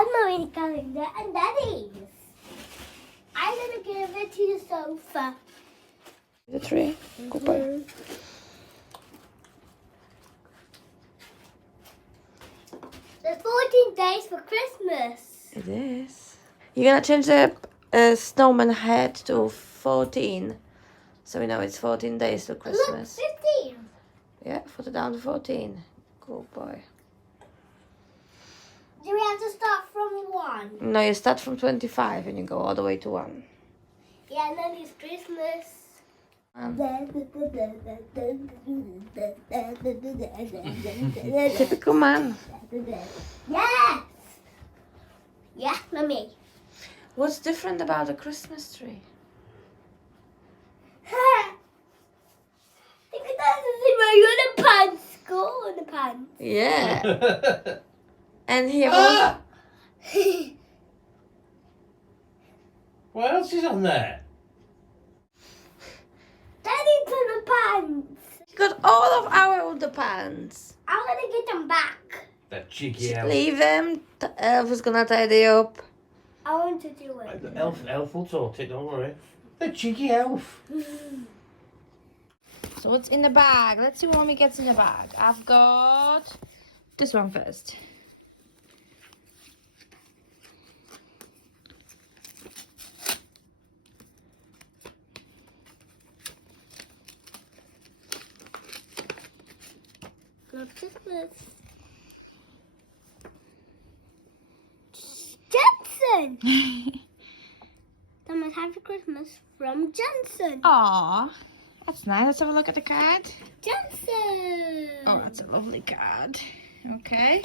I'm already going there and Daddy's. I'm gonna give it to the sofa. The tree. Good boy. There's 14 days for Christmas. It is. You're gonna change the snowman head to 14. So we know it's 14 days to Christmas. Look, 15. Yeah, put it down to 14. Good boy. Do we have to start from 1? No, you start from 25 and you go all the way to 1. Yeah, and then it's Christmas. Typical man. Yes! Yeah, Mummy. What's different about a Christmas tree? Look at that, it's in my underpants. Go underpants. Yeah. And here What else is on there? Daddy's underpants. you got all of our underpants. I'm gonna get them back. That cheeky elf. Leave them. The elf is gonna tidy up. I want to do it. The elf will sort it, don't worry. The cheeky elf. So what's in the bag? Let's see what Mommy gets in the bag. I've got this one first. Love Christmas. Jensen! Thomas, happy Christmas from Jensen. Aw, that's nice. Let's have a look at the card. Jensen! Oh, that's a lovely card. Okay.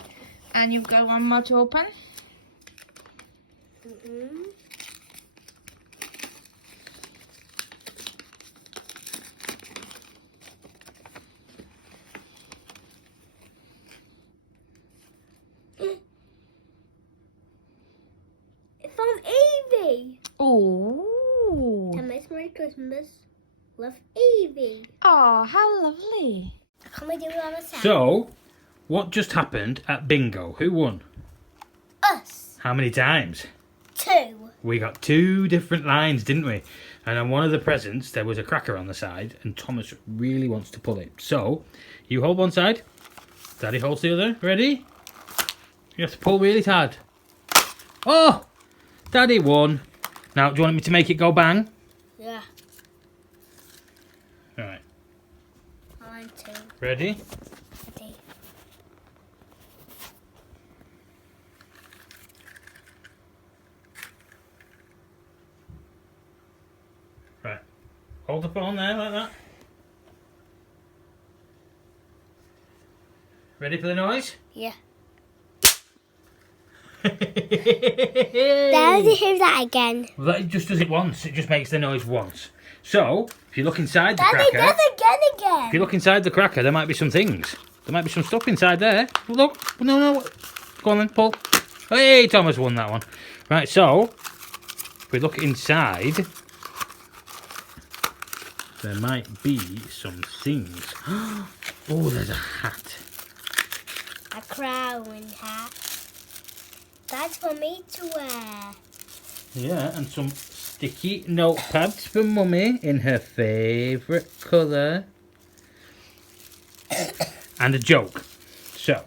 And you've got one more to open. Mm-hmm. It's from Evie. Ooh. Thomas, Merry Christmas. Love Evie. Oh, how lovely. Can we do it on a sound? So, what just happened at bingo? Who won? Us. How many times? 2. We got 2 different lines, didn't we? And on one of the presents, there was a cracker on the side, and Thomas really wants to pull it. So, you hold one side, Daddy holds the other. Ready? You have to pull really hard. Oh! Daddy won. Now, do you want me to make it go bang? Yeah. Alright. I want to. Ready? Okay. Right. Hold the phone there like that. Ready for the noise? Yeah. Well, Daddy, hear that again. that just does it once. It just makes the noise once. So, if you look inside the Daddy, cracker, does again. if you look inside the cracker, there might be some things. There might be some stuff inside there. Look. No. Go on then, pull. Hey, Thomas won that one. Right, so, if we look inside, there might be some things. Oh, there's a hat. A crown hat. That's for me to wear. Yeah, and some sticky notepads for Mummy in her favourite colour. And a joke. So,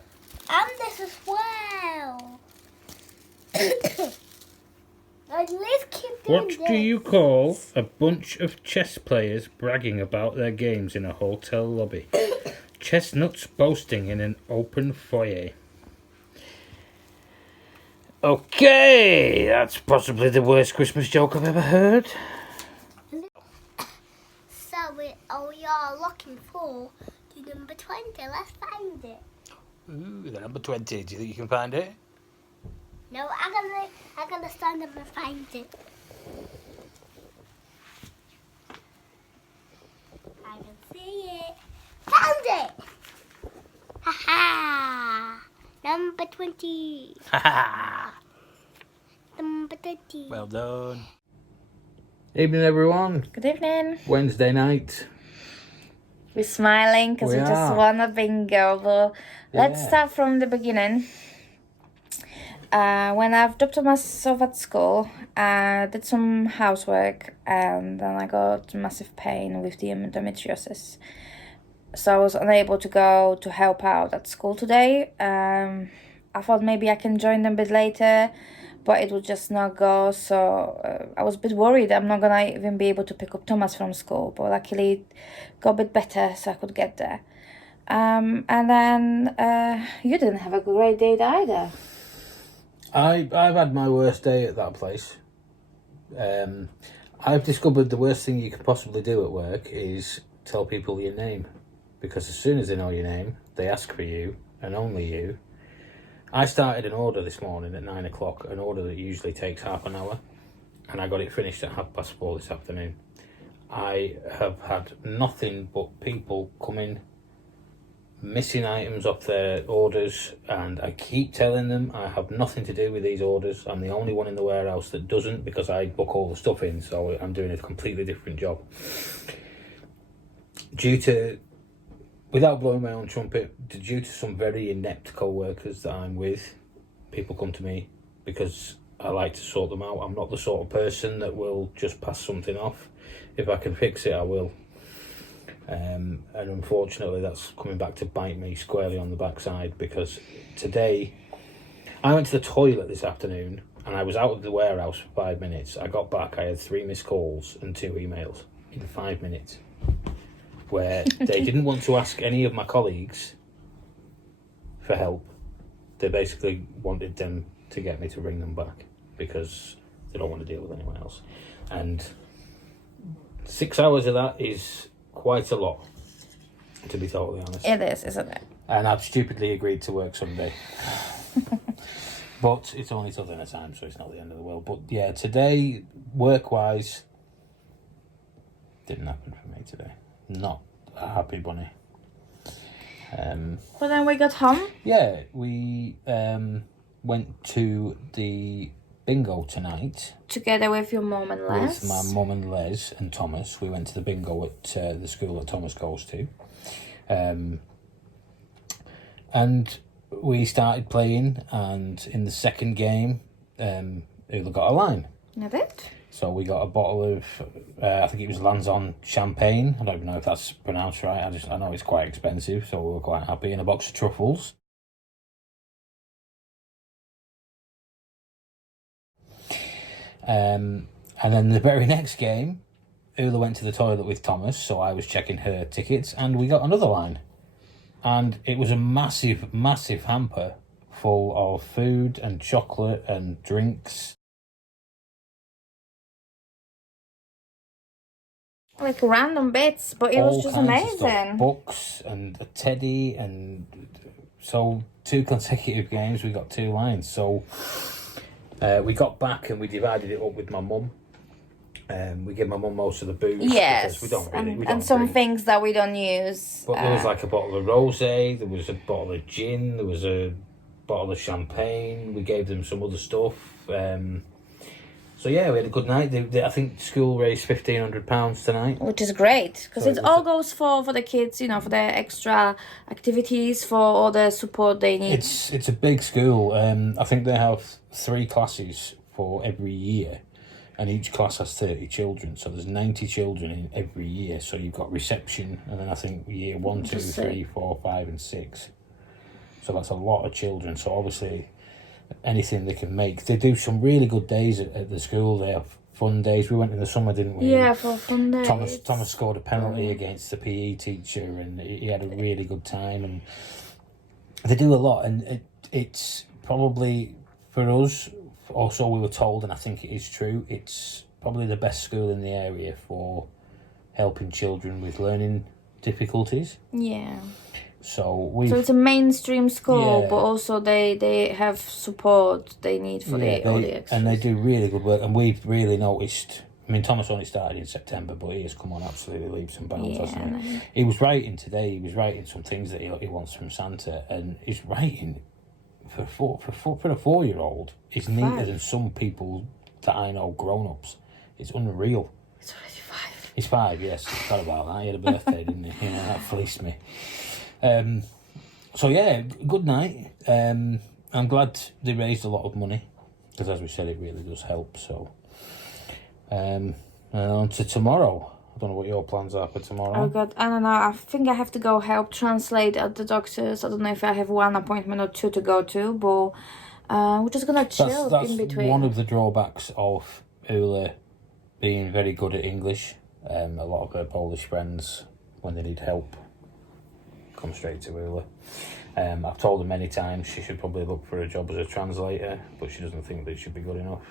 And this as well. At least keep doing what this. do you call a bunch of chess players bragging about their games in a hotel lobby? Chestnuts boasting in an open foyer. Okay, that's possibly the worst Christmas joke I've ever heard. So we are looking for the number 20. Let's find it. Ooh, the number 20. Do you think you can find it? No, I'm gonna stand up and find it. I can see it. Found it! Ha! Number 20. Number 20. Well done. Evening, everyone. Good evening. Wednesday night. We're smiling because we We just are. won a bingo. But let's Yeah. start from the beginning. when I've dropped Thomas off at school, did some housework, and then I got massive pain with the endometriosis. So I was unable to go to help out at school today. I thought maybe I can join them a bit later, but it would just not go. So I was a bit worried I'm not gonna even be able to pick up Thomas from school. But luckily it got a bit better, so I could get there. And then you didn't have a great day either. I've had my worst day at that place. I've discovered the worst thing you could possibly do at work is tell people your name. Because as soon as they know your name, they ask for you, and only you. I started an order this morning at 9 o'clock, an order that usually takes half an hour, and I got it finished at 4:30 this afternoon. I have had nothing but people coming, missing items off their orders, and I keep telling them I have nothing to do with these orders. I'm the only one in the warehouse that doesn't, because I book all the stuff in, so I'm doing a completely different job. Without blowing my own trumpet, due to some very inept co-workers that I'm with, people come to me because I like to sort them out. I'm not the sort of person that will just pass something off. If I can fix it, I will. And unfortunately, that's coming back to bite me squarely on the backside, because today, I went to the toilet this afternoon and I was out of the warehouse for 5 minutes. I got back, I had 3 missed calls and 2 emails in 5 minutes, where they didn't want to ask any of my colleagues for help. They basically wanted them to get me to ring them back because they don't want to deal with anyone else. And 6 hours of that is quite a lot, to be totally honest. It is, isn't it? And I've stupidly agreed to work Sunday. But it's only till dinner time, so it's not the end of the world. But yeah, today, work-wise, didn't happen for me today. Not a happy bunny. Well, then we got home. Yeah, we went to the bingo tonight. Together with your mum and Les. With my mum and Les and Thomas. We went to the bingo at the school that Thomas goes to. And we started playing, and in the second game, Ula got a line. You did? So we got a bottle of, I think it was Lanzon champagne. I don't even know if that's pronounced right. I know it's quite expensive, so we were quite happy. And a box of truffles. And then the very next game, Ula went to the toilet with Thomas, so I was checking her tickets, and we got another line. And it was a massive, massive hamper full of food and chocolate and drinks. Like random bits, but it was just amazing. Books and a teddy, and so 2 consecutive games we got 2 lines. So we got back and we divided it up with my mum. We give my mum most of the booze. Yes, we don't really, and some drink. things that we don't use. But there was like a bottle of rosé, there was a bottle of gin, there was a bottle of champagne. We gave them some other stuff. So yeah, we had a good night. I think school raised £1,500 tonight, which is great, because So it all goes for the kids, you know, for their extra activities, for all the support they need. It's a big school. I think they have 3 classes for every year, and each class has 30 children. So there's 90 children in every year. So you've got reception, and then I think year 1, 2, 3, 4, 5, and 6. So that's a lot of children. So obviously, anything they can make. They do some really good days at the school. They have fun days. We went in the summer, didn't we? Yeah, for fun days. Thomas scored a penalty against the PE teacher, and he had a really good time. And they do a lot, and it's probably, for us, also we were told, and I think it is true, it's probably the best school in the area for helping children with learning difficulties. Yeah. So it's a mainstream school, Yeah. but also they have support they need for all the extras. And they do really good work. And we've really noticed. I mean, Thomas only started in September, but he has come on absolutely leaps and bounds, hasn't he? He was writing today. He was writing some things that he wants from Santa, and his writing for a 4-year-old is neater than some people that I know, grown-ups. It's unreal. It's already 5. He's 5, yes. Forgot about that. He had a birthday, didn't he? You know, that fleeced me. So yeah, good night. I'm glad they raised a lot of money, because as we said, it really does help. So, and on to tomorrow. I don't know what your plans are for tomorrow. Oh God, I don't know. I think I have to go help translate at the doctor's. I don't know if I have one appointment or two to go to, but we're just gonna chill That's in between. one of the drawbacks of Ula being very good at English. A lot of her Polish friends, when they need help, come straight to Ula. I've told her many times she should probably look for a job as a translator, but she doesn't think that it should be good enough.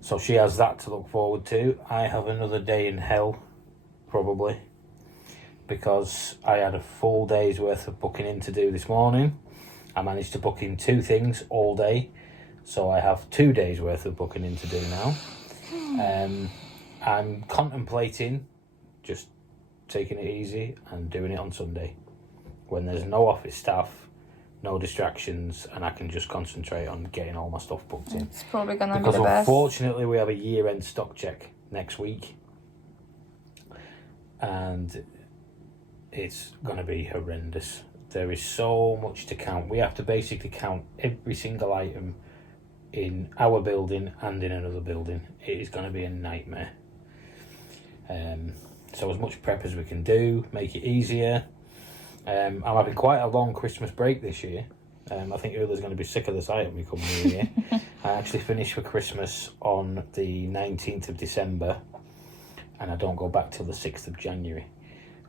So she has that to look forward to. I have another day in hell, probably, because I had a full day's worth of booking in to do this morning. I managed to book in 2 things all day, so I have 2 days worth of booking in to do now. I'm contemplating just taking it easy and doing it on Sunday, when there's no office staff, no distractions, and I can just concentrate on getting all my stuff booked in. It's probably gonna Because be the best. unfortunately we have a year-end stock check next week, and it's going to be horrendous. There is so much to count. We have to basically count every single item in our building and in another building. It is going to be a nightmare. So as much prep as we can do, make it easier. I'm having quite a long Christmas break this year. I think Ula's going to be sick of the sight of me coming New Year. I actually finish for Christmas on the 19th of December, and I don't go back till the 6th of January,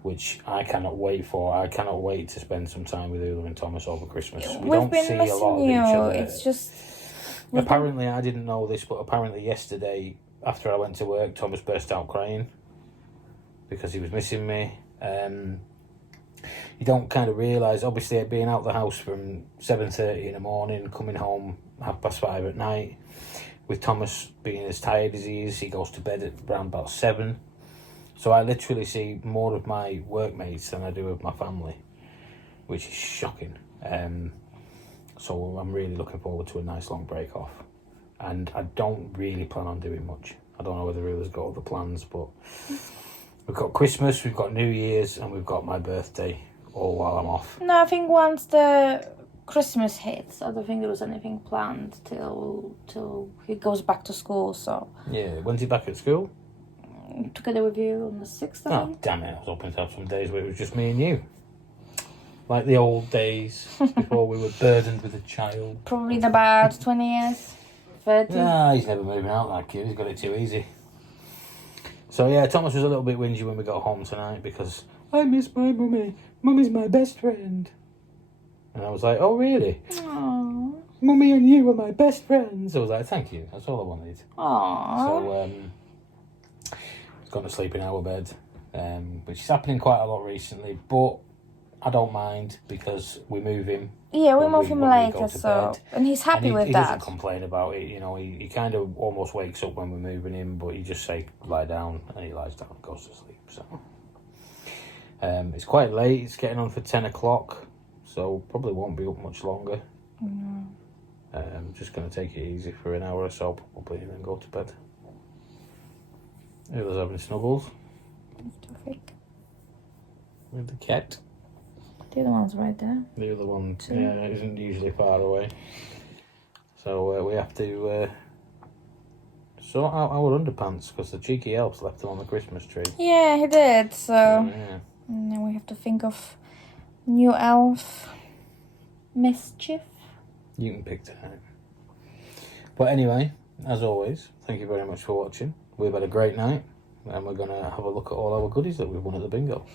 which I cannot wait for. I cannot wait to spend some time with Ula and Thomas over Christmas. We We've don't been see a missing lot of you. each other. It's just Apparently, I didn't know this, but apparently yesterday, after I went to work, Thomas burst out crying because he was missing me. You don't kind of realise, obviously, being out the house from 7:30 in the morning, coming home 5:30 at night, with Thomas being as tired as he goes to bed at around about 7. So I literally see more of my workmates than I do of my family, which is shocking. So I'm really looking forward to a nice long break off. And I don't really plan on doing much. I don't know whether Ula's got other plans, but we've got Christmas, we've got New Year's, and we've got my birthday, all while I'm off. no. I think once the Christmas hits, I don't think there was anything planned till he goes back to school. So Yeah, when's he back at school? together with you on the 6th, I Oh, think. damn it, I was hoping to have some days where it was just me and you. Like the old days, before we were burdened with a child. Probably in about 20 years, 30. Nah, he's never moving out, that kid. He's got it too easy. So yeah, Thomas was a little bit whingy when we got home tonight because I miss my mummy. Mummy's my best friend. And I was like, oh really? Aww. Mummy and you are my best friends. I was like, thank you. That's all I wanted. Aww. So he's gone to sleep in our bed, which is happening quite a lot recently, but I don't mind because we move him. Yeah, we when move we- him when we later, go to so bed. and he's happy And with he that. doesn't complain about it, you know. He kind of almost wakes up when we're moving him, but he just say lie down, and he lies down and goes to sleep. So it's quite late. It's getting on for 10 o'clock, so probably won't be up much longer. Just going to take it easy for an hour or so, probably, and then go to bed. Ula's having snuggles with the cat. The other one's right there. The other one isn't usually far away. So we have to sort out our underpants because the cheeky elves left them on the Christmas tree. Yeah, he did. So Yeah. and then we have to think of new elf mischief. You can pick tonight. But anyway, as always, thank you very much for watching. We've had a great night and we're going to have a look at all our goodies that we've won at the bingo.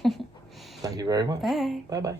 Thank you very much. Bye. Bye-bye.